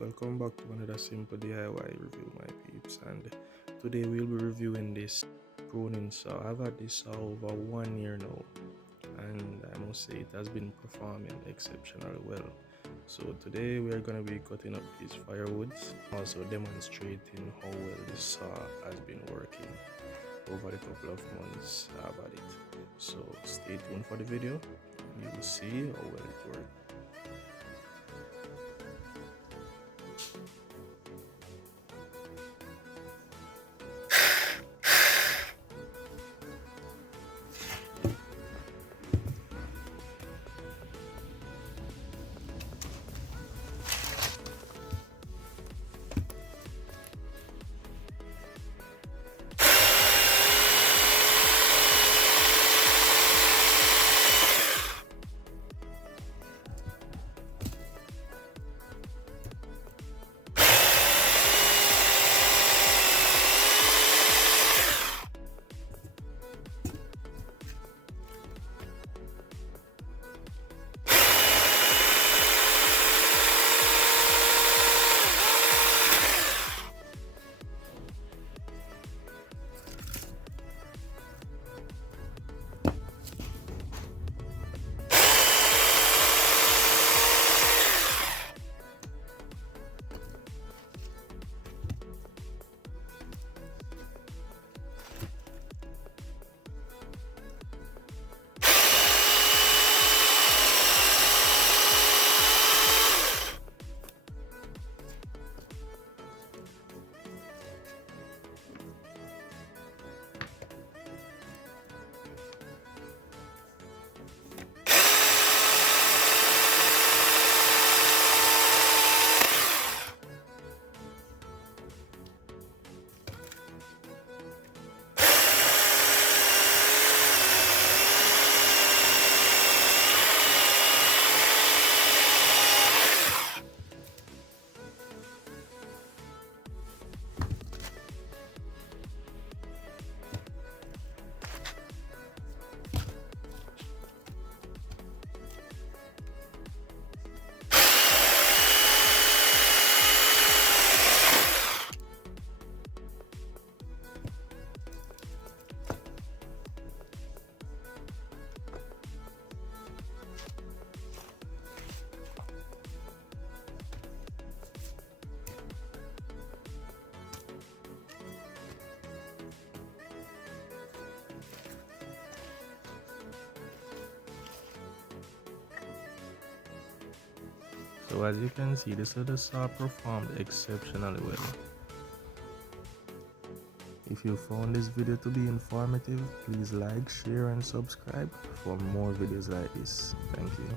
Welcome back to another simple DIY review, my peeps. And today we'll be reviewing this pruning saw. I've had this saw over 1 year now, and I must say it has been performing exceptionally well. So today we are going to be cutting up these firewoods, also demonstrating how well this saw has been working over the couple of months I've had it. So stay tuned for the video, and you will see how well it works. So as you can see, this other saw performed exceptionally well. If you found this video to be informative, please like, share and subscribe for more videos like this. Thank you.